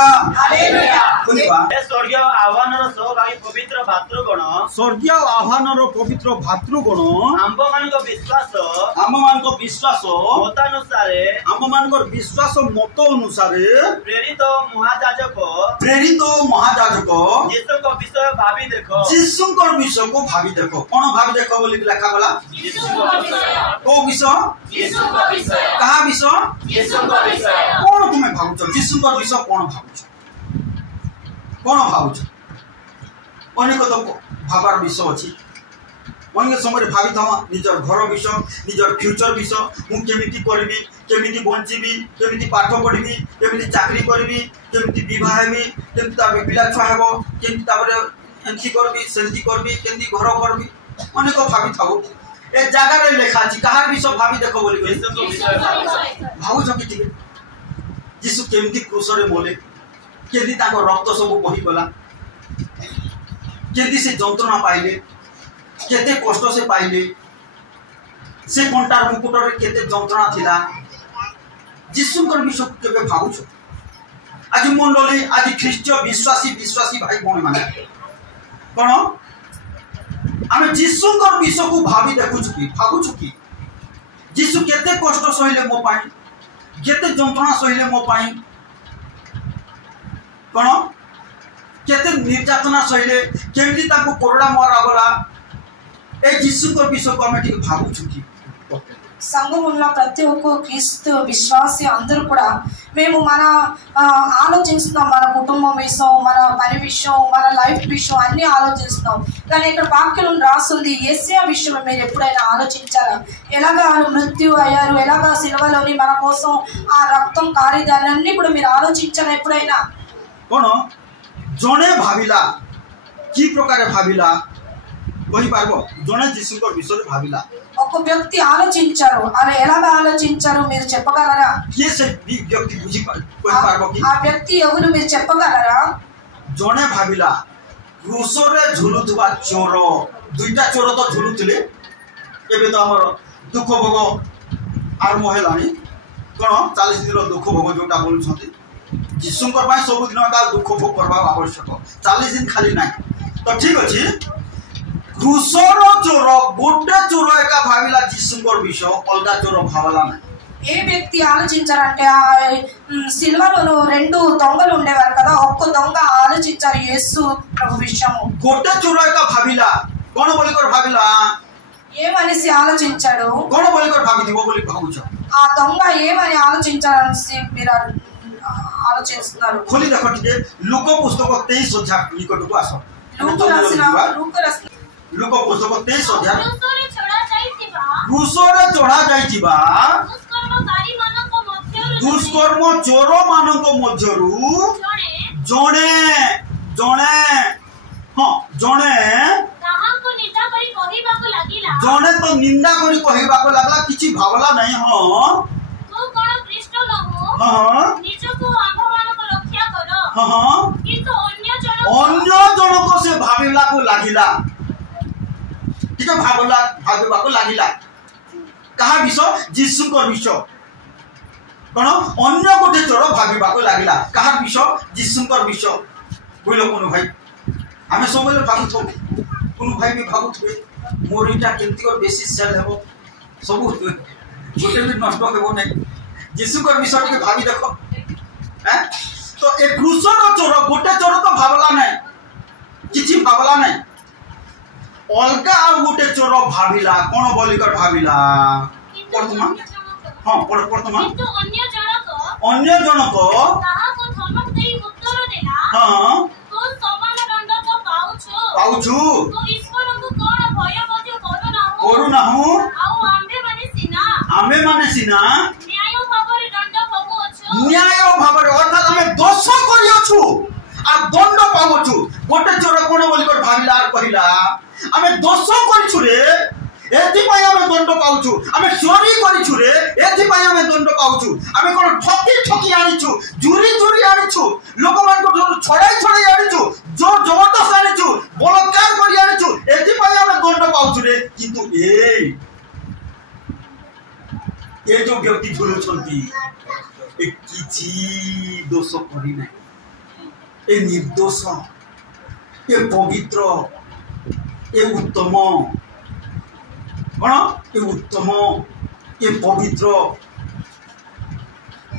Hallelujah hallelujah बोलिबा ए स्वर्गीय आह्वानर सहभागी पवित्र भातृगण स्वर्गीय आह्वानर पवित्र भातृगण आम्भमानक विश्वास विश्वास मत अनुसार प्रेरित महायाजक यीशु विषय को भावी देखो कौन भावी देखो बोली लिखा गला को विषय कहा विषय कौन तुम्हें भावुच यीशु विषय कौन भावुच अनेक तो भाबार विषय अच्छी अनेक समय भावी था निजर घर विषय निजर फ्यूचर विषय मु केमिति करबी केमिति बंचीबी केमिति पाठ पढ़ी केमिति चाकरी करबी केमिति विवाह हेबी केमिति ताबे पिला छुआ हेबो केमिति ताबे एंती करबी सेंती करबी केमिति घर करबी अनेक भावी थाउ ए जगह रे लेखा छी कहार विषय भावी देखो बोली भावु छ कि यीशु केमिति क्रूस रे मोले केमिति ताको रक्त सब बही गला केमिति से जंत्रणा पाइले केते कष्ट से पाइले से कंटार मुकुट रे केते जंत्रणा थिला यीशु कर विषय केबे भावु छ आज मंडली आज ख्रीष्टीय विश्वासी भाई भौणी माने कोन आमे यीशु कर विषय को भावी देखु छु कि भावु छु कि यीशु केते कष्ट सहिले मो पाई केते जंत्रणा सहिले मो पाई कोन केते निर्यातना सहिले केमिति ताको कोरडा मारा गला ए यीशु को विषय को आमे ठीक भावु छु कि సంఘములో ప్రతి ఒక్క క్రీస్తు విశ్వాసి అందరూ కూడా మేము మన ఆలోచిస్తున్నాం మన కుటుంబం విషయం మన పని విషయం మన లైఫ్ విషయం అన్ని ఆలోచిస్తున్నాం కానీ ఇక్కడ వాక్యం రాస్తుంది యేసయ్య విషయం మీరు ఎప్పుడైనా ఆలోచించారా ఎలాగా మృత్యు అయ్యారు ఎలాగా సిలువలోని మన కోసం ఆ రక్తం కారిదాన్ని అన్ని కూడా మీరు ఆలోచించారా ఎప్పుడైనా कोन जणे भाविला की प्रकार भाविला कहि पारबो जणे यीशु को विषय भाविला ఒక వ్యక్తి ఆలోచించారు అరే ఎలాగా ఆలోచించారు మీరు చెప్పగలరా के से व्यक्ति बुझी कहि पारबो कि ఆ వ్యక్తి ఎవరు మీరు చెప్పగలరా जणे भाविला क्रूसरे झुलुथबा चोर दुईटा चोर तो झुलुथिले एबे तो हमर दुख भोग आरंभ हेलानी कोन 40 दिन दुख भोग जोटा बोलु छथि यीशु को पाए सब दिन का दुख भोग करबा आवश्यक 40 दिन खाली नाही तो ठीक अछि क्रूसर चोर गोटे चोर एका भाविला यीशु को विषय अलगा चोर भावला नाही ఏ వ్యక్తి ఆలోచించారంటే ఆ సిల్వలో రెండు దొంగలు ఉండేవారు కదా ఒక్క దొంగ ఆలోచించారు యేసు ప్రభు విషయము गोटे चोर एका भाविला कोन बोली कर भाविला ఏమనేసి ఆలోచించాడు कोन बोली कर भाविदिबो बोली भावुछ ఆ దొంగ ఏమని ఆలోచించారని మీరు ఆలోచిస్తున్నారు खोली देखो ठीक लुक पुस्तक 23 अध्याय निकट को आसो लुक पुस्तक 23 अध्याय क्रूसरे चढ़ा जाइतिबा दुष्कर्म चोर मानक मध्यरु जणे जणे हां जणे जणे तो निंदा करी कहिबा को लागला किछि भावला नहीं हां तू कोन ख्रीष्ट नहो हां निजको आम्भमानक रक्षा कर हां किंतु अन्य जन को से भाविला को लागिला ठीक भाविबा को लागिला कहा विषय यीशु को विषय कोन अन्य गोटे चोर भाविबा को लागिला कहा विषय यीशु को विषय बोलो कोन भाई हमें समय भावुथो कोन भाई भी भावुथबे मोर इटा केंती को बेसिस सेल हेबो सब गोटे भी नष्ट हेबो नै यीशु को विषय के भावी देखो हैं तो ए क्रूसर चोर गोटे चोर तो भावला नै किछि भावला नै अलगा गोटे चोर भाविला कोन बोली कर भाविला वर्तमान हां वर्तमान किंतु अन्य जन को ताहा को धमक देई उत्तर देला हां तो समान दंड तो पाउछु तो ईश्वर को कोन भय मध्य करू नाहु आउ आम्भे माने सिना न्याय भाव अर्थात आम दोष कर दंड पावछु गोटे चोर कोन बोली कर भाविला कहला आम दोष करछु रे एथिपाई आम दंड पाउछु आम चोरी करछु रे एथिपाई आम दंड पाउछु आम कोन ठकी आनिछु चोरी आनिछु लोक मान को छड़ाई आनिछु जोर जबरदस्त आनिछु बलात्कार करी आनिछु एथिपाई आम दंड पाउछु रे किंतु ए जो व्यक्ति झुलुछंती ए किछि दोष करी नै ए निर्दोष ए पवित्र ए उत्तम कौन ए उत्तम ए पवित्र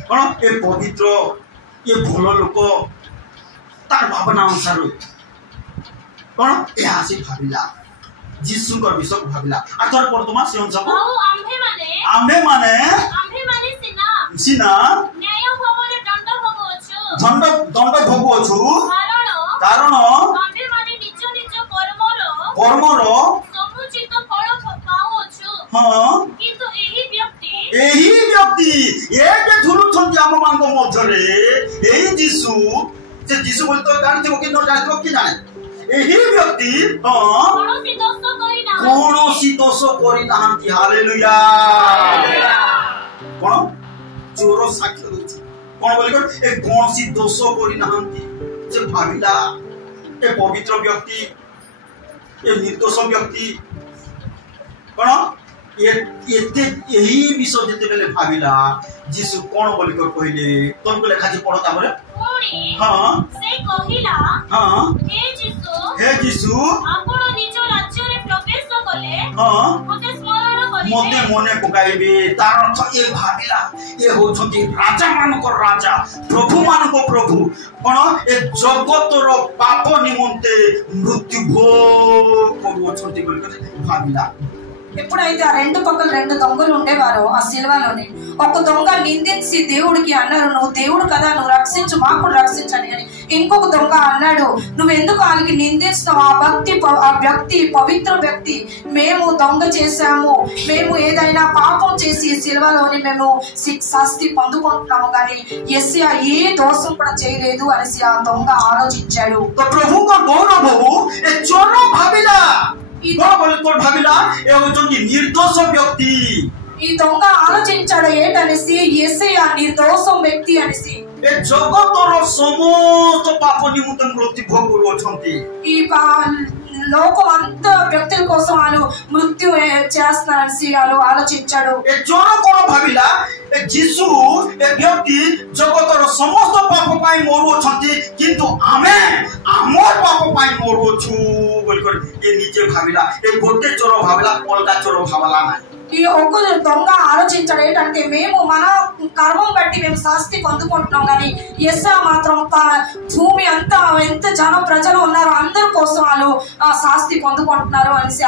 कौन ए पवित्र ये भल लोक तार भावना अनुसार कौन यह से भाविला जीशु को विषय भाविला आथर वर्तमान से अनुसार आम्भे माने सिना न्याय भवरे दंड भोगु अछु कारण आम्भे माने निज निज कर्मर समुचित फल पाउ अछु हां किंतु एही व्यक्ति एक झुलु छंती आम मान को मधरे एही जीशु से जीशु बोल तो जान थो कि न जान थो कि जाने एही व्यक्ति हां कोनोसी दोष करि नाहंती हालेलुया कोन चोरो साक्ष्य दोछि कोन बोली कर ए कोनोसी दोष करि नाहंती से भाविला ए पवित्र व्यक्ति ए निर्दोष व्यक्ति कोन यही विषय जेते बेले भाविला जीशु कोन बोली कर कहले तुमको लेखा जे पढ़ो ताबरे हां से कहिला हां हे जीशु आपण निज राज्य रे प्रवेश कले हां मते स्मरण करिवे मते मने पकाइबे तार अर्थ ए भाविला ए होछंती राजा मानको राजा प्रभु मानको प्रभु कोन ए जगतर पाप निमंते मृत्यु भोग करूछंती बोली कर भाविला ఎప్పుడైతే ఆ రెండు పక్కల రెండు దొంగలు ఉండేవారో ఆ సిలువలోనే ఒక దొంగ నిందించి దేవుడికి అన్నారు నువ్వు దేవుడు కదా నువ్వు రక్షించు మాకు రక్షించని అని ఇంకొక దొంగ అన్నాడు నువ్వు ఎందుకు వాళ్ళకి నిందిస్తున్నావు ఆ వ్యక్తి పవిత్ర వ్యక్తి మేము దొంగ చేశాము మేము ఏదైనా పాపం చేసి సిలువలోని మేము శాస్తి పొందుకుంటున్నాము కానీ యేసయ్య ఏ దోషం కూడా చేయలేదు అనేసి ఆ దొంగ ఆలోచించాడు ప్రభువుకు గౌరవము ఏ చోరో భావిలా भाविला निर्दोष व्यक्ति दंग आलोचिंचाడు ఏంటనేసి యేసయ్య నిర్దోషం వ్యక్తి అనేసి ए जगतर समस्त पाप निमित्त मृत्यु भोग करूछंती ఈ లోకం అంతా వ్యక్తుల కోసం వాళ్ళు మృత్యు చేస్తారని వాళ్ళు ఆలోచించాడు ए चोर कोन भाविला ए जीशु ए व्यक्ति जगतर समस्त पाप पाई मरुछंती किंतु आमे आमर पाप पाई मरुछु बोलकर ए नीचे भाविला ए गोटे चोर भाविला अलगा चोर भावला ना ఈ ఒక్క దొంగ ఆలోచించాడు ఏంటంటే మేము మన కర్మం బట్టి మేము శాస్తి పొందుకుంటున్నాం కానీ యేసయ్య మాత్రం భూమి అంతా ఎంత జన ప్రజలు ఉన్నారో అందరి కోసం వాళ్ళు శాస్తి పొందుకుంటున్నారు అనేసి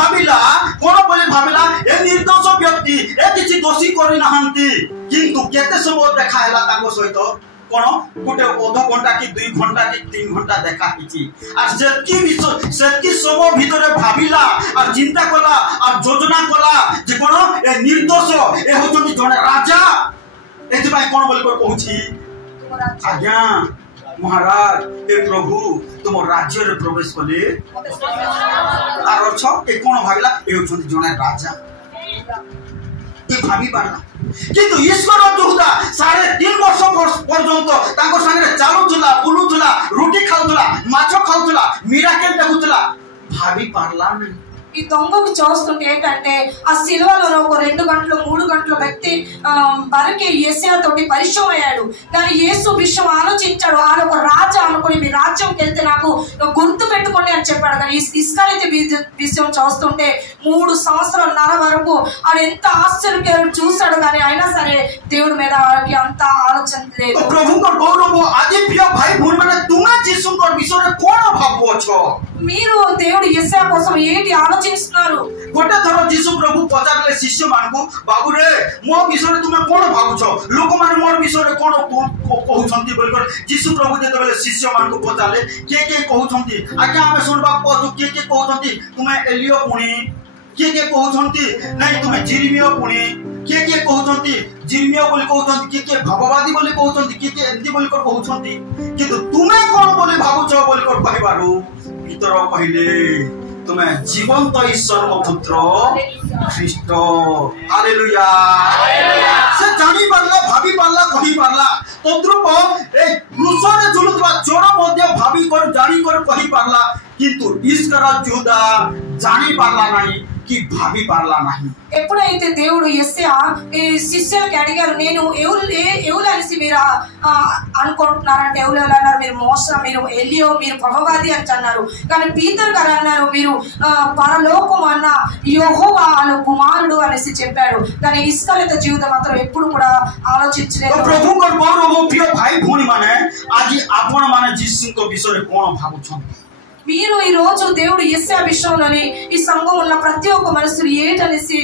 భావిలా కోన బోలి భావిలా ఏ నిర్దోష వ్యక్తి ఏ କିଛି దోషి କରି ନାହାନ୍ତି କିନ୍ତୁ କେତେ ସମୟ ଦେଖା ହେଲା ତାଙ୍କ ସହିତ कोन गोटे आधा घंटा कि 2 घंटा कि 3 घंटा देखा हिची आ सेकी समय भितरे भाबिला आ चिंता कला आ योजना कला जे कोन ए निर्दोष ए होचोनी जने राजा एथि भाई कोन बोल कर कहूची आज्ञा महाराज ए प्रभु तुम राज्य रे प्रवेश कले आर छ ए कोन भाबिला ए होचोनी जने राजा ए भाबी पारला किंतु ईश्वर जोहुदा 3.5 वर्ष पर्यंत ताको संगे चालुथुला बुलुथुला रोटी खाउथुला माछो खाउथुला मिराकल देखुथुला भाबी पारला नहीं ఈ దొంగకు చూస్తుంటే ఏంటంటే ఆ సిలువలో ఒక 2 గంటలు 3 గంటల వ్యక్తి బరకే యేసయ్య తోటి పరిచయం అయ్యాడు కానీ యేసు విషయం ఆలోచించాడు ఆయన ఒక రాజా అనుకొని మీ రాజ్యంకి వెళ్తే నాకు గుర్తు పెట్టుకోండి అని చెప్పాడు కానీ ఇస్కరియోతు విషయం చూస్తుంటే 3 సంవత్సరాల వరకు ఆయన ఎంత ఆశ్చర్యంగా చూశాడు కానీ అయినా సరే దేవుడి మీద ఆయనకి అంత ఆలోచన లేదు ప్రభువుకు గౌరవ ఆది ప్రియ భాई भून माने तुमे जीशुଙ୍କ विषୟରେ कोन भाबोछ మీరు దేవుడు యేసయ్య కోసం ఏంటి ఆలోచిస్తున్నారు गोटे थर जीशु प्रभु पचारले शिष्य मानकु बाबू रे मो विषय तुमे कोन भाबुछ लोक माने मोर विषय कोन कहउछंती बोलकर जीशु प्रभु जेते बेले शिष्य मानकु पचारले के कहउछंती आज्ञा हमें सुनबा पदु के कहउछंती तुमे एलियो पुणी के कहउछंती नहीं तुमे जिरमियो पुणी के कहउछंती जिरमियो बोली कहउछंती के भगवादी बोली कहउछंती के एंती बोली कर कहउछंती किंतु तुमे कोन बोली भाबुछ बोली कर कहबारु भीतर कहले तुम्हें जीवंत ईश्वर पुत्र ख्रीष्ट हालेलुया से जानी पारला भाभी पारला कहि पारला तद्रुप ए क्रूसरे झुलुतबा चोर मध्य भाभी कर जानी कर कहि पारला किंतु ईश्वर जुदा जानी पारला नाही कि भाभी पारला नहीं ఎప్పుడైతే దేవుడు యెషయా ఈ శిష్యులకు అడిగారు నేను ఎవరు అనేసి మీరు అనుకుంటున్నారంటే ఎవరు అన్నారు మీరు మోస మీరు ఎలియో మీరు ప్రవక్త అని అన్నారు కానీ పీతర్ గారు అన్నారు మీరు పరలోకం అన్న యెహోవా అనే కుమారుడు అనేసి చెప్పాడు కానీ ఇస్కరియోత జీవితం మాత్రం ఎప్పుడు కూడా ఆలోచించలేదు प्रभुଙ୍କର ମୋର ମୋ ପ୍ରିୟ ଭାଇ ଭଉଣୀ ମାନେ ଆଜି ଆପଣ ମାନେ ଯୀଶୁଙ୍କ ବିଷୟରେ କଣ ଭାବୁଛନ୍ତି మీరు ఈ రోజు దేవుడు యెషయా విషయంలోని ఈ సంఘం ఉన్న ప్రతి ఒక్క మనుషులు ఏంటనేసి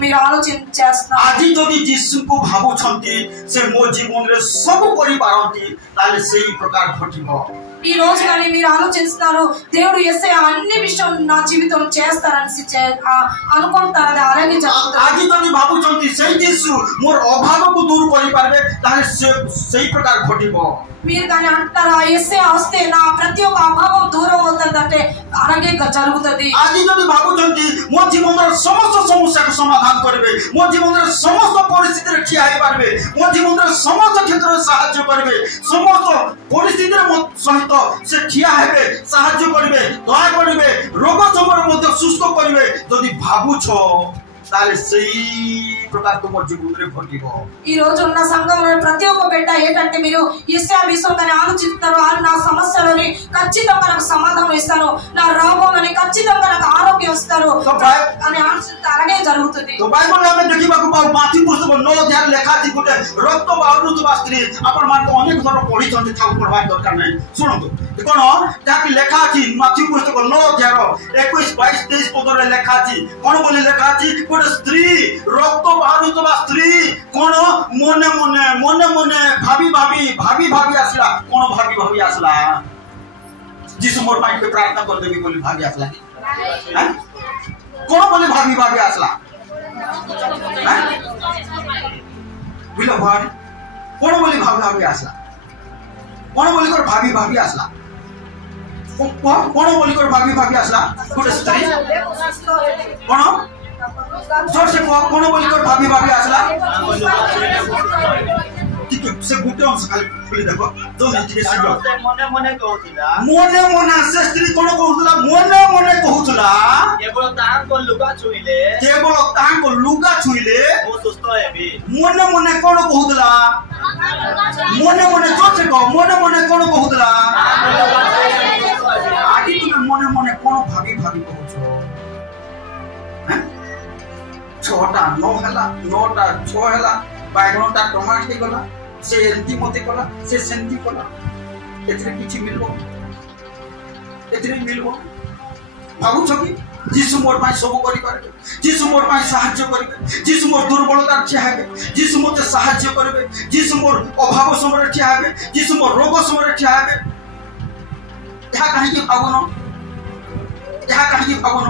మీరు ఆలోచించేస్తున్నారు ଆଜି ଯଦି ଯୀଶୁଙ୍କୁ ଭାବୁଛନ୍ତି ସେ ମୋ ଜୀବନରେ ସବୁ କରିପାରନ୍ତି ତାହେଲେ ସେଇ ପ୍ରକାର ଘଟିବ ఈ రోజు కానీ మీరు ఆలోచిస్తున్నారు దేవుడు యెషయా అన్ని విషయం నా జీవితం చేస్తారని అనుకుంటారు అలాగే జరుగుతుంది ଆଜି ଯଦି ଭାବୁଛନ୍ତି ସେଇ ଯୀଶୁ ମୋର ଅଭାବକୁ ଦୂର କରିପାରିବେ ତାହେଲେ ସେଇ ପ୍ରକାର ଘଟିବ మీరు కానీ అంటారు యెషయా వస్తే నా ప్రతి ఒక్క అభావం దూరం అవుతుందంటే అలాగే జరుగుతుంది ଆଜି ଯଦି ଭାବୁଛନ୍ତି ମୋ ଜୀବନର ସମସ୍ତ ସମସ୍ୟାକୁ ସମାଧାନ କରିବେ ମୋ ଜୀବନର ସମସ୍ତ ପରିସ୍ଥିତିରେ ଠିଆ ହେଇପାରିବେ ମୋ ଜୀବନର ସମସ୍ତ କ୍ଷେତ୍ରରେ ସାହାଯ୍ୟ କରିବେ ସମସ୍ତ ପରିସ୍ଥିତିରେ ମୋ ସହିତ ସେ ଠିଆ ହେବେ ସାହାଯ୍ୟ କରିବେ ଦୟା କରିବେ ରୋଗ ସମୟରେ ମଧ୍ୟ ସୁସ୍ଥ କରିବେ ଯଦି ଭାବୁଛ ତାହେଲେ ସେଇ ପ୍ରକାର ତୁମ ଜୀବନରେ ଘଟିବ ఈ రోజు ఉన్న సంఘంలో ప్రతి ఒక్క బిడ్డ ఏంటంటే మీరు యెషయా విషయంగానే ఆలోచిస్తున్నారు నా సమస్యలోని ఖచ్చితంగా నాకు సమాధానం ఇస్తాను నా రోగంలోని ఖచ్చితంగా నాకు ఆరోగ్యం ఇస్తారు అని ఆలోచిస్తే అలాగే జరుగుతుంది బైబిల్ ଆମେ ଦେଖିବାକୁ ପାଉ ମାଥି ପୁସ୍ତକ 9 ଅଧ୍ୟାୟରେ ଲେଖା ଅଛି ଗୋଟେ ରକ୍ତ ବାହାରୁଥିବା ସ୍ତ୍ରୀ ଆପଣ ମାନେ ଅନେକ ଥର ପଢିଛନ୍ତି ତାକୁ ପଢିବା ଦରକାର ନାହିଁ ଶୁଣନ୍ତୁ କଣ ଯାହାକି ଲେଖା ଅଛି ମାଥି ପୁସ୍ତକ 9 ଅଧ୍ୟାୟର 21 22 23 ପଦରେ ଲେଖା ଅଛି କଣ ବୋଲି ଲେଖା ଅଛି ଗୋଟେ ସ୍ତ୍ରୀ ରକ୍ତ ବାହାରୁଥିବା ସ୍ତ୍ରୀ କଣ ମନେ ମନେ ଭାବି ଆସିଲା କଣ ଭାବି ଆସିଲା ଯୀଶୁ ମୋର ପାଇଁ ପ୍ରାର୍ଥନା କରିଦେବି ବୋଲି ଭାବି ଆସିଲା କଣ ବୋଲି ଭାବି ଆସିଲା ବୁଝିଲ ଭାଇ କଣ ବୋଲି ଭାବି ଆସିଲା କଣ ବୋଲି କର ଭାବି ଆସିଲା କଣ ବୋଲି କର ଭାବି ଆସିଲା ଗୋଟେ ସ୍ତ୍ରୀ କଣ जोर से कौन बोली कर भाभी आसला ठीक है से गुटे अंश खाली खुली देखो तो ठीक है मने कहउतिला मने से स्त्री कोन कहउतला मने कहउतला केवल तांको लुगा छुइले वो सुस्त हेबी मने कोन कहउतला मने जोर से कहो मने कोन कहउतला आदि तुम मने कोन भाभी कहउछो हैं 6टा 9 ହେଲା 9ଟା 6 ହେଲା ବାଇଗଣଟା ଟମାଟୋ ହେଇଗଲା ସେ ଏମିତି ମତେ କଲା ସେ ସେମିତି କଲା ଏଥିରେ କିଛି ମିଳିବ ଭାବୁଛ କି ଯୀଶୁ ମୋର ପାଇଁ ସବୁ କରିପାରିବେ ଯୀଶୁ ମୋର ପାଇଁ ସାହାଯ୍ୟ କରିବେ ଯୀଶୁ ମୋର ଦୁର୍ବଳତା ଠିଆ ହେବେ ଯୀଶୁ ମୋତେ ସାହାଯ୍ୟ କରିବେ ଯୀଶୁ ମୋର ଅଭାବ ସମୟରେ ଠିଆ ହେବେ ଯୀଶୁ ମୋର ରୋଗ ସମୟରେ ଠିଆ ହେବେ ଏହା କାହିଁକି ଭାବୁନ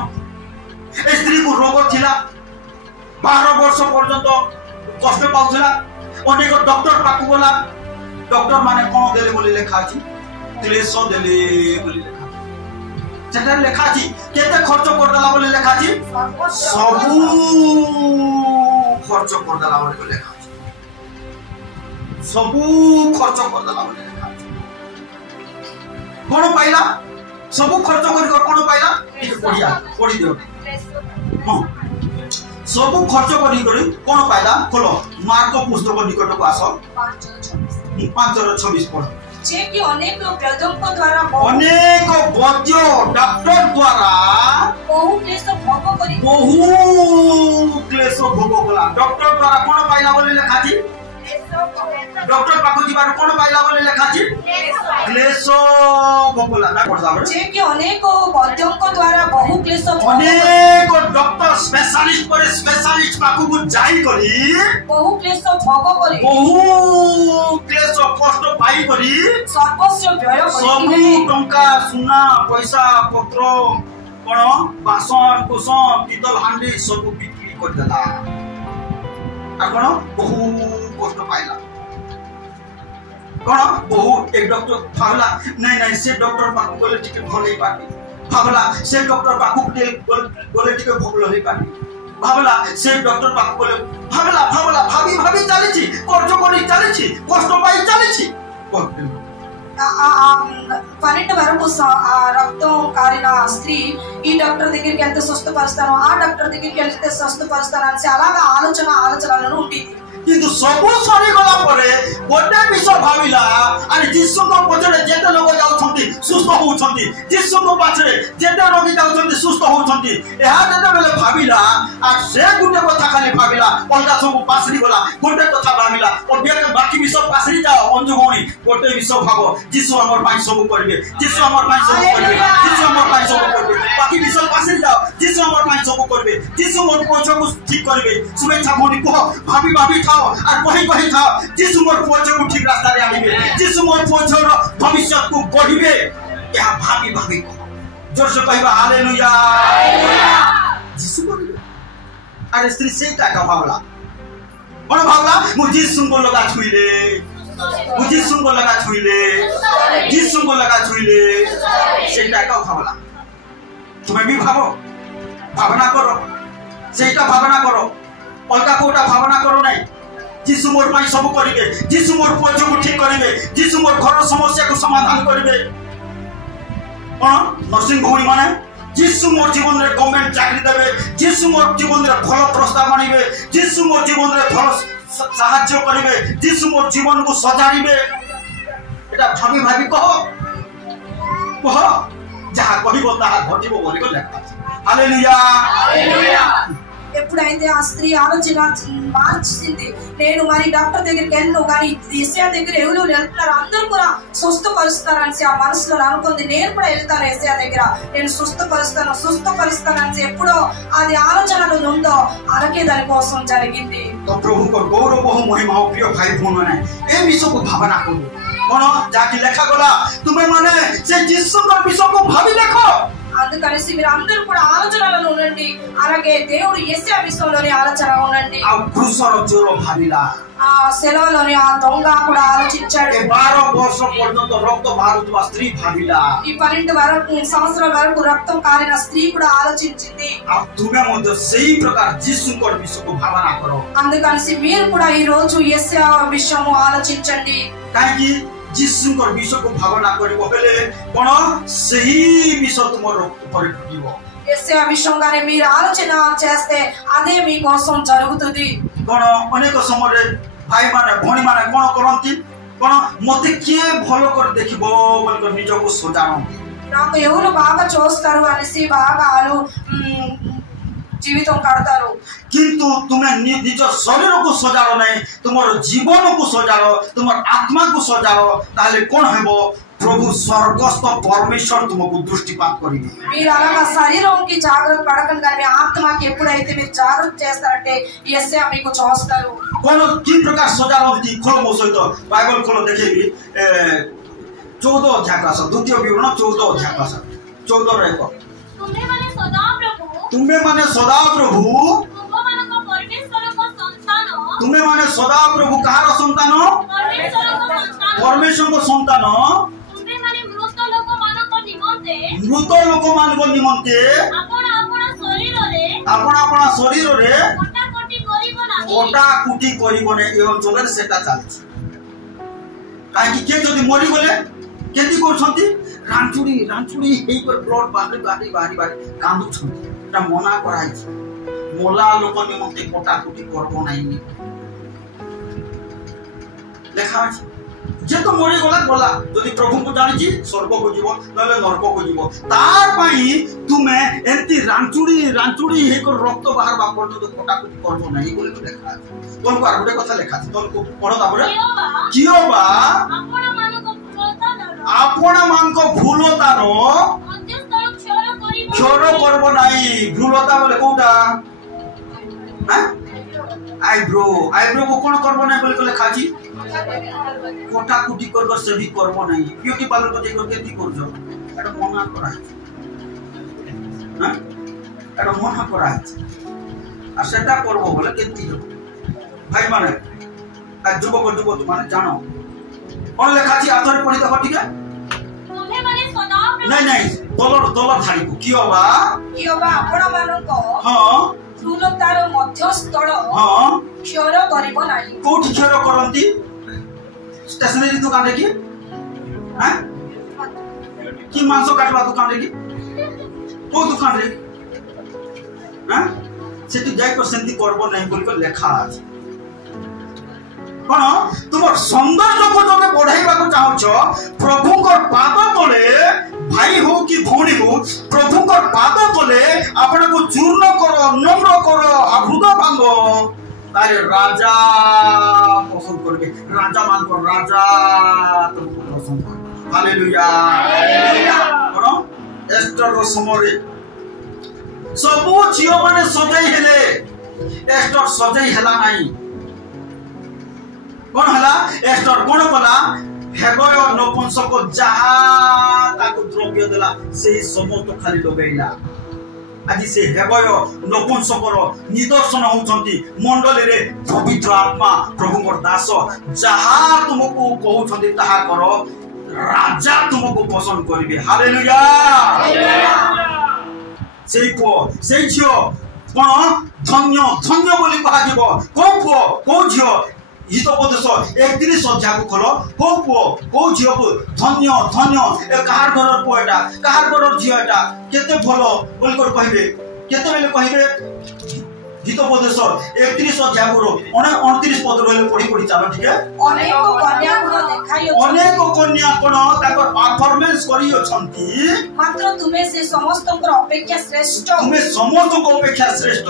ଏ ସ୍ତ୍ରୀକୁ ରୋଗ ଥିଲା 12 वर्ष पर्यंत कष्ट पाउला अनेक डॉक्टर पाकु गला डॉक्टर माने कोन देले बोली लेखा अछि क्लेश देले बोली लेखा सेटा लेखा अछि केते खर्च कर दला बोली लेखा अछि सबु खर्च कर दला बोली लेखा अछि सबु खर्च कर दला बोली लेखा अछि कोन पाइला सबु खर्च कर कोन पाइला पढ़ी दियो हां सब खर्च करी कौन पाइला खोल मार्क पुस्तक निकट को आस 5:26 पढ़ जे कि अनेक वैद्यों द्वारा डॉक्टर द्वारा बहु क्लेश भोग कला डॉक्टर द्वारा कौन पाइला बोले लिखा छी डॉक्टर पाखु जीवार कोन पाइला बोले लेखा छी क्लेश भोगला ना पढ़ जाबे जे कि अनेक वैद्यों द्वारा बहु क्लेश अनेक डॉक्टर स्पेशलिस्ट पाखु को जाई करी बहु क्लेश भोग करी बहु क्लेश कष्ट पाई करी सर्वस्व व्यय करी सब टंका सुना पैसा पत्र कोन बासन कुसन पितल हांडी सब बिक्री कर देला आपण बहु कष्ट पाइला कोन बहु एक डॉक्टर भावला नहीं से डॉक्टर पाखु गले टिके भल होई पाबी भावला से डॉक्टर पाखु गले टिके भल होई पाबी भावला से डॉक्टर पाखु गले भावला भाभी चली छी कर्ज करी चली छी कष्ट पाई चली छी 12 వరకు రక్తం కారిన స్త్రీ ఈ డాక్టర్ దగ్గరికి వెళ్తే స్వస్థపరుస్తాను, ఆ డాక్టర్ దగ్గరికి వెళ్తే స్వస్థపరుస్తాను అని అలాగా ఆలోచనలను ఉండేది। কিন্তু ସବୁ ସରିଗଲା ପରେ ଗୋଟେ ବିଷୟ ଭାବିଲା ଆରେ ଯୀଶୁଙ୍କ ପଛରେ ଯେତେ ଲୋକ ଯାଉଛନ୍ତି ସୁସ୍ଥ ହଉଛନ୍ତି, ଯୀଶୁଙ୍କ ପଛରେ ଯେତେ ରୋଗୀ ଯାଉଛନ୍ତି ସୁସ୍ଥ ହଉଛନ୍ତି, ଏହା ଯେତେବେଳେ ଭାବିଲା ଆଉ ସେ ଗୋଟେ କଥା ଖାଲି ଭାବିଲା, ଅଲଗା ସବୁ ପାସରି ଗଲା, ଗୋଟେ କଥା ଭାବିଲା ବାକି ବିଷୟ ପାସରି ଯାଅ। ଅଞ୍ଜୁ ଭଉଣୀ ଗୋଟେ ବିଷୟ ଭାବ, ଯୀଶୁ ଆମର ପାଇଁ ସବୁ କରିବେ, ଯୀଶୁ ଆମର ପାଇଁ ସବୁ କରିବେ, ଯୀଶୁ ଆମର ପାଇଁ ସବୁ କରିବେ, ବାକି ବିଷୟ ପାସରି ଯାଅ, ଯୀଶୁ ଆମର ପାଇଁ ସବୁ କରିବେ, ଯୀଶୁ ମୋର ପଛକୁ ଠିକ କରିବେ। ଶୁଭେଚ୍ଛା ଭଉଣୀ କୁହ, ଭାବି ଭାବି ଥାଅ আর কহি থাও যিশু মোর পুଅକୁ ঠিক রাস্তায় আনিবে, যিশু মোর পুଅର ভবিষ্যৎକୁ গঢ়িবে। ଏହା ଭାବି ଭାବି କହ, ଜୋରସେ କହିବା ହାଲେଲୁୟା যিশু গঢ়িবে। আরে স্ত্রী সেইটা ভাবলা, কোন ভাবলা মু যিশুଙ୍କ লগা ছুইলে, মু যিশুଙ୍କ লগা ছুইলে, যিশুଙ୍କ লগা ছুইলে, সেইটা ভাবলা। তুমি भी ভাবো, ভাবনা করো, সেইটা ভাবনা করো, অলগা কোটা ভাবনা করো নাই। যিশু মোর পাই সবু করিবে, যিশু মোর পুଅକୁ ঠিক করিবে, যিশু মোর ঘর সমস্যাକୁ সমাধান করিবে। কোন নর্সিং ভৌণী মানে যিশু মোর জীবনে গভর্নমেন্ট চাকরি দেবে, যিশু মোর জীবনে ভালো প্রস্তাব আনিবে, যিশু মোর জীবনে ভালো সাহায্য করিবে, যিশু মোর জীবনକୁ সজাড়িবে। এটা ভাবি ভাবি কহ, কহ যাহা কহিব তাহা ঘটিব বলি লেখা আছে। Hallelujah hallelujah. ఎప్పుడైతే ఆ స్త్రీ ఆలోచన మార్చింది, నేను మరి డాక్టర్ దగ్గరికి వెళ్ళను కానీ ఏసయ్య దగ్గర ఎవరు వెళ్తున్నారు, అందరూ కూడా స్వస్థపరుస్తారని ఆ మనసులో అనుకుంది, నేను కూడా వెళ్తాను ఏసయ్య దగ్గర, నేను స్వస్థపరుస్తానని ఎప్పుడో అది ఆలోచనలో ఉందో అలాగే దాని కోసం జరిగింది। ప్రభుଙ୍କର ଗୌରବ ମହିମା ପ୍ରିୟ ଭାଇ ଭଉଣୀମାନେ ଏ ବିଷୟକୁ ଭାବନା କରୁ। କଣ ଯାହାକି ଲେଖା ଗଲା, ତୁମେ ମାନେ ସେ ଯୀଶୁଙ୍କ ବିଷୟକୁ ଭାବି ଦେଖ। అందుకని మీరు అందరూ కూడా ఆలోచనలో ఉండండి, అలాగే దేవుడు యేసయ్య విషయంలోని ఆలోచన ఉండండి। ఆ క్రూసర చోర భావిలా, ఆ సెలవులోని ఆ దొంగ కూడా ఆలోచించాడు। 12 ବର୍ଷ ପର୍ଯ୍ୟନ୍ତ ରକ୍ତ ବାହାରୁଥିବା ସ୍ତ୍ରୀ ଭାବିଲା, ఈ 12 సంవత్సరాల వరకు రక్తం కారిన స్త్రీ కూడా ఆలోచించింది। ଆଉ ତୁମେ ମଧ୍ୟ ସେଇ ପ୍ରକାର ଯୀଶୁଙ୍କ ବିଷୟକୁ ଭାବନା କର। అందుకని మీరు కూడా ఈ రోజు యేసయ్య విషయము ఆలోచించండి। କାହିଁକି ଯୀଶୁଙ୍କ ବିଷୟକୁ ଭାବନା କରିବ ହେଲେ କଣ ସେହି ବିଷୟ ତୁମର ଉପରେ ଘଟିବ। యేసయ్య విషయంగానే మీరు ఆలోచన చేస్తే అదే మీ కోసం జరుగుతుంది। କଣ ଅନେକ ସମୟରେ ଭାଇମାନେ ଭଉଣୀମାନେ କଣ କରନ୍ତି, କଣ ମତେ କିଏ ଭଲ କରି ଦେଖିବ ବୋଲି ନିଜକୁ ସଜାଣନ୍ତି। నాకు ఎవరు బాగా చూస్తారు అనేసి బాగా జీవితం కడతారు। কিন্তু তুমি নিজ শরীরକୁ সজাড় নাই, তোমার জীবনକୁ সজাড়, তোমার আত্মাକୁ সজাড়, তাহলে কোন হব প্রভু স্বর্গস্থ পরমেশ্বর তোমাকে দৃষ্টিপাত করিবে। మీరు అలాగా శరీరంకి జాగ్రత్త పడకండి కానీ ఆత్మకి ఎప్పుడైతే మీరు జాగ్రత్త చేస్తారంటే యేసయ్య మీకు చూస్తారు। কোন কি প্রকার সজাড়ନ୍ତି খোল ମୋ ସହିତ ବାଇବଲ ଖୋଲ ଦେଖେଇବି। 14 ଅଧ୍ୟାୟ ଆସ, ଦ୍ୱିତୀୟ ବିବରଣ 14 ଅଧ୍ୟାୟ ଆସ, 14 ରେ ଏକ ତୁମେ ମାନେ ସଦା ପ୍ରଭୁ, ତୁମେ ମାନେ ସଦା ପ୍ରଭୁ କାହାର ସନ୍ତାନ? ପରମେଶ୍ୱରଙ୍କ ସନ୍ତାନ। ମୃତ ଲୋକମାନଙ୍କ ନିମନ୍ତେ ଆପଣ ଆପଣ ଶରୀରରେ କଟାକୁଟି କରିବ ନାହିଁ। ଏ ଅଞ୍ଚଳରେ ସେଟା ଚାଲିଛି। କାହିଁକି କିଏ ଯଦି ମରିଗଲେ କେମିତି କରୁଛନ୍ତି, ରାଞ୍ଚୁଡ଼ି ରାଞ୍ଚୁଡ଼ି ହେଇକରି ବ୍ଲଡ ବାହାରି ବାହାରି ବାହାରି ବାହାରି କାନ୍ଦୁଛନ୍ତି। এটা মনা করাইছে, মোলা লোক নিমন্তে কটাকুটি করব নাই লেখা আছে। যে তো মরি গলা গলা, যদি প্রভুকে জানিছি স্বর্গকু যাব নহলে নরককু যাব, তার পাই তুমি এতি রাঞ্চুড়ি রাঞ্চুড়ি হে কর রক্ত বাহারবা পর্যন্ত কটাকুটি করব নাই বলে তো লেখা আছে। তোমাকে আর গোটে কথা লেখা আছে, তোমাকে পড়ো তারপরে কিওবা আপনা মানক ভুলতার ক্ষর করব নাই। ভুলতা বলে কোটা আইব্রো, আইব্রো को কোন করব নাই বলে লেখা আছে। কটাকুটি করব সে भी করব নাই। বিউটি পার্লার তো দেখো কেতি করছো, এটা মনা করা আছে, হ্যাঁ এটা মনা করা আছে। আর সেটা করব বলে কেতি ভাই মানে আর যুবক যুবতী মানে জানো কোন লেখা আছে, আতরে পড়ি দেখো ঠিক আছে। নাই নাই দলর দলর ছাড়িব কিওবা কিওবা আপন ମାନଙ୍କ হ্যাঁ ভুলতার মধ্যস্থল হ্যাঁ ক্ষর করিব নাই। কোটি ক্ষর করନ୍ତି? স্টেশনারি দোকানে কি कि मांस काटवा दुकान रे कि को दुकान रे सेठी जाय को सेंती करबो नहीं बोल को लेखा अछि कोन तुम सौंदर्य को जमे बढ़ाइबा को चाहो छ प्रभु को पाद तले भाई हो कि भौणी हो प्रभु को पाद तले आपण को चूर्ण करो नम्र करो अभुत भांगो तारे राजा पसंद करबे राजा मान को राजा तुमको पसंद कर हालेलुया कोन एस्टर रो समरे सबु जियो माने सजाई हेले एस्टर सजाई हेला नाही कोन हला एस्टर कोन कला हेगय नपुंसक जहा ताको द्रव्य देला सेही समस्त खाली लगैला आज से हेगय नपुंसकर निदर्शन होउछंती मंडली रे पवित्र आत्मा प्रभु को दास जहा तुमको कहउछंती ताहा करो राजा तुमको पसंद करिवे हालेलुया सेही पो सेही झियो कोन धन्य धन्य बोली कहा जीव को पो को झियो हितोपदेश 31 अध्याय को खोलो को पो को झियो को धन्य धन्य ए कहार घर पोएटा कहार घर झियोटा केते भलो बोल कर कहिबे केते बेले कहिबे हितोपदेश 31 अध्याय को 29 पद रहले पढी चालो ठीक है अनेक कन्या गुण देखाइयो अनेक कन्या कोन ताकर परफॉर्मेंस करियो छंती मात्र तुमे से समस्त अपेक्षा श्रेष्ठ तुमे समस्त को अपेक्षा श्रेष्ठ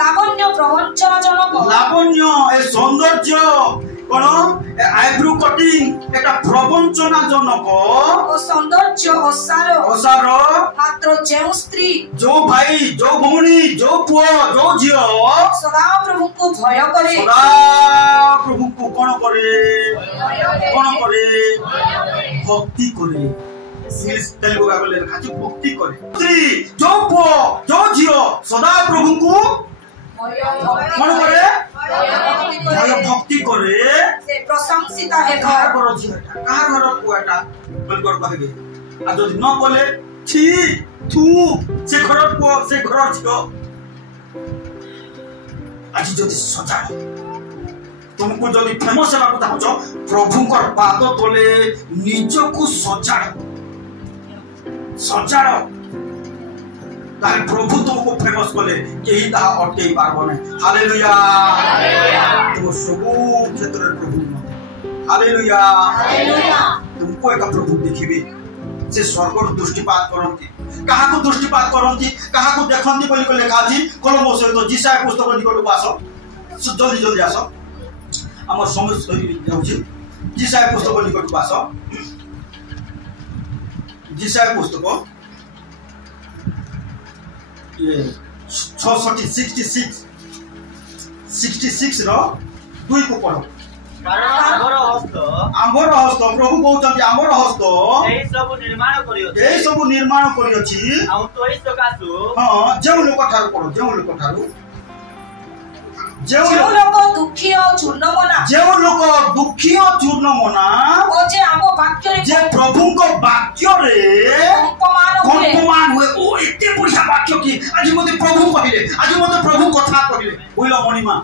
लावण्य प्रवंचना जनक लावण्य ए सौंदर्य कोन आईब्रो कटिंग एटा प्रवंचना जनक ओ सौंदर्य ओसार मात्र जेउ स्त्री जो भाई जो भौणी जो पुओ जो झियो सदा प्रभु को भय करे सदा प्रभु को कोन करे भक्ति करे इंग्लिश तेलुगु गागले खाची भक्ति करे स्त्री जो पुओ जो झियो सदा प्रभु को कोन करे भय भक्ति करे से प्रशंसित है कहार घर झियोटा कहार घर पुआटा बोलकर कहबे आ जदि न बोले छी तू से घर पुओ से घर झियो आज जदि सजा तुमको जदि फेमस हेबा को चाहछो प्रभु को पाद तले निज को सजाड़ तारे प्रभु तुमको फेमस कले केही ता अटकेई पारबो नै हालेलुया तुम सब क्षेत्र रे प्रभु हालेलुया तुमको एक प्रभु देखिबे से स्वर्ग दृष्टिपात करंती कहा को दृष्टिपात करंती कहा को देखंती बोली को लेखा अछि कलम सहित जिसाय पुस्तक निकट को आसो जल्दी जल्दी आसो हमर समय सही जाउछि जिसाय पुस्तक निकट को आसो जिसाय पुस्तक ये 66 रो 2 को पढो कारण आमर हस्त प्रभु कहउछंती आमर हस्त एही सब निर्माण करियोछि आ तोई सकासु हां जेउ लोक ठार पढो जेउ लोक दुखी और चूर्ण मना ओ जे आमो वाक्य रे जे प्रभु को वाक्य रे कंपमान हुए ओ एते बढ़िया वाक्य की आज मते प्रभु कहिले आज मते प्रभु कथा कहिले बोलो मणिमा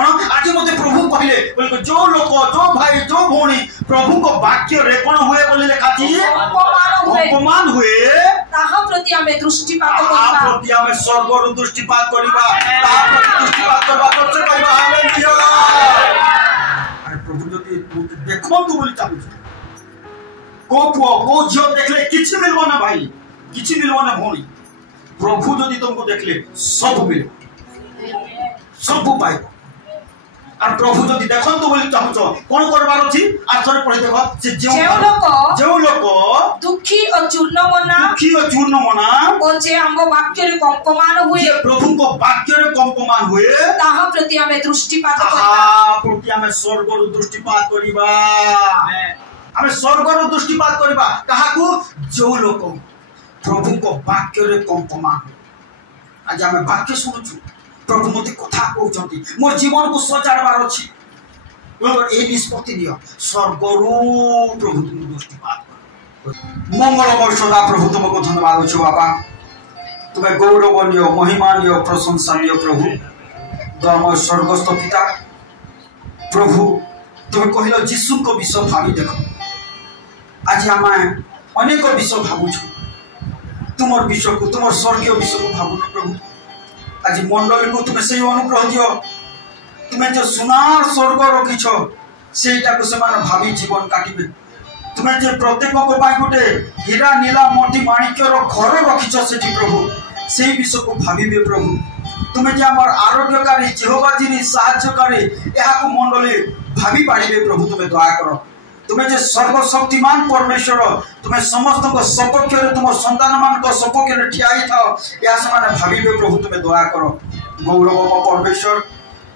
आज मते प्रभु कहिले बोल जो लोक जो भाई जो भौणी प्रभु को वाक्य रे कोन हुए बोले लेखाथि कंपमान हुए ताहा प्रति हमें दृष्टिपात करबा ताहा प्रति हमें स्वर्ग रो दृष्टिपात करबा ताहा प्रति दृष्टिपात करबा करछे कहबा हालेलुया अरे प्रभु जति देखो तू बोली चाहू को पुओ को झियो देखले किछि मिलबो ना भाई किछि मिलबो ना भौणी प्रभु जति तुमको देखले सब मिलबो सब पाइबो और प्रभु जति देखंतु बोली चाहछो कोन करबार अछि आथरे पढि देखो से जेउ लोक दुखी और चूर्ण मना ओ जे हमो वाक्य रे कंपमान हुए जे प्रभु को वाक्य रे कंपमान हुए ताहा प्रति हमें दृष्टिपात करबा प्रति हमें स्वर्ग रो दृष्टिपात करबा हमें स्वर्ग रो दृष्टिपात करबा कहा को जो लोक प्रभु को वाक्य रे कंपमान आज हमें वाक्य सुनुछु प्रभु मते कथा कहउछंती मोर जीवन को सजाड़बार अछि ए निष्पत्ति दियो स्वर्गरु प्रभु तुम दृष्टिपात मंगलमय सदा प्रभु तुमको धन्यवाद अछि बाबा तुम्हें गौरवनीय महिमानीय प्रशंसनीय प्रभु धर्म स्वर्गस्थ पिता प्रभु तुम्हें कहलो यीशु को विषय भावी देखो आज आम अनेक विषय भावुछु तुम विषय को तुम स्वर्गीय विषय को भावुन प्रभु आज मंडली को तुम्हें से अनुग्रह दियो तुम्हें जो सुनार स्वर्ग रखिछ सेटा को सेमान भावी जीवन काटिबे तुम्हें जो प्रत्येक को गोटे हीरा नीला मोती माणिक्यर घर रखिछ सेठी प्रभु से विषय को भाविबे प्रभु तुम्हें जे आमर आरोग्यकारी जेहोवाजी साहाय्यकारी यहाँ मंडली भावी पाड़े प्रभु तुम्हें दया कर तुम्हें जे सर्वशक्तिमान परमेश्वर तुम्हें समस्त सपक्ष तुम संतान मान सपक्ष ठिया था या भावे प्रभु तुम्हें दया कर गौरव परमेश्वर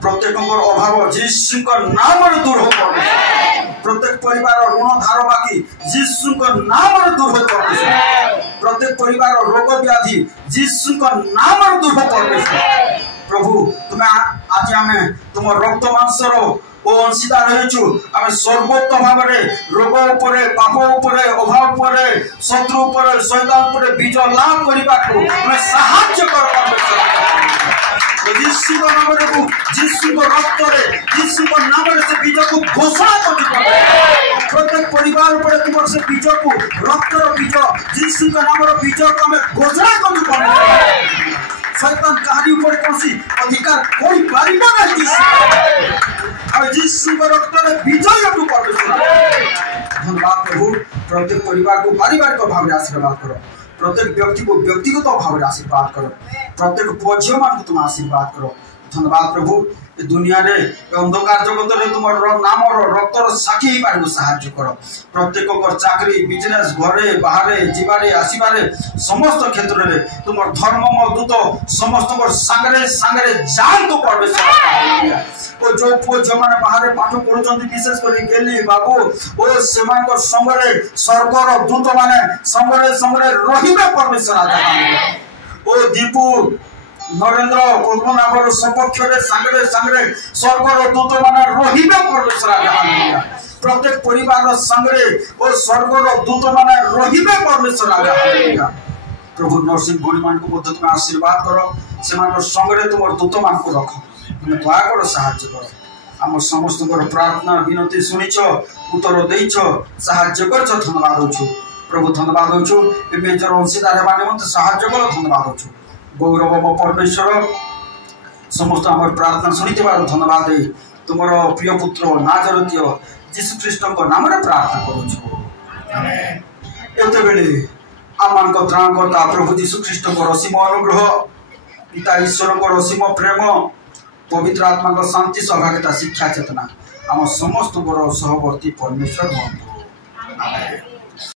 प्रत्येक अभाव जीशु नाम दूर हो परमेश्वर प्रत्येक परिवार ऋण धार बाकी जीशु नाम दूर हो परमेश्वर प्रत्येक परिवार रोग व्याधि जीशु नाम दूर हो परमेश्वर प्रभु तुम्हें आज आम तुम रक्त मांसर ओ अंशीदार होइछु आमे सर्वोत्तम भाबरे रोग उपरे पाप उपरे अभाव उपरे शत्रु उपरे शैतान उपरे विजय लाभ करिबा को आमे सहाय्य कर परमेश्वर यीशु को नाम रे यीशु को रक्त रे यीशु को नाम रे से विजय को घोषणा कर प्रत्येक परिवार उपरे तुम से विजय को रक्त रो विजय यीशु को नाम रो विजय को आमे घोषणा कर परमेश्वर शैतान कहानी ऊपर कौन अधिकार कोई पारिबा नहीं और यीशु को रक्त में विजय को परमेश्वर धन्यवाद प्रभु प्रत्येक परिवार को पारिवारिक भाव में आशीर्वाद करो प्रत्येक व्यक्ति को व्यक्तिगत भाव में आशीर्वाद करो प्रत्येक पुओ झियो मान को तुम आशीर्वाद करो धन्यवाद प्रभु दुनिया रे अंधकार जगत रे तुम नाम रक्तर साक्षी ही पार साहाय्य कर प्रत्येक चाकरी बिजनेस घरे बाहर जीवारे आसीबारे समस्त क्षेत्र रे तुम धर्ममय दूत समस्त सांगरे सांगरे जान तो परमेश्वर ओ जो पुओ जो माने बाहर पाठ पढुचंती विशेष करी गेली बाबू ओ सेमान को संगरे स्वर्गर दूत माने संगरे संगरे रहिबे परमेश्वर आदा ओ दीपू नरेंद्र पद्मनाभर सपक्ष सांगरे सांगरे स्वर्गर दूत माने रहिबे परमेश्वर आदा प्रत्येक परिवार सांगरे ओ स्वर्गर दूत माने रहिबे परमेश्वर आदा प्रभु नरसिंह गुणी मान को मध्य तुम आशीर्वाद करो सेमान संगरे तुम दूत मान को रख तुम दया कर साहाय्य कर आम समस्त प्रार्थना विनती शुणिछ उत्तर देइछ साहाय्य कर धन्यवाद होछु प्रभु धन्यवाद होछु ए मेजर अंशीदार हेबा निमंते साहाय्य कर धन्यवाद होछु गौरव परमेश्वर समस्त आम प्रार्थना शुणिथिबार धन्यवाद दे तुमर प्रिय पुत्र नाजरतीय यीशु ख्रीष्ट नाम प्रार्थना करूछु आमेन एते बेले आमान को त्राणकर्ता प्रभु यीशु ख्रीष्ट को असीम अनुग्रह पिता ईश्वर को असीम प्रेम पवित्र आत्मा को शांति सौभाग्यता शिक्षा चेतना आम समस्त सहवर्ती परमेश्वर आमेन।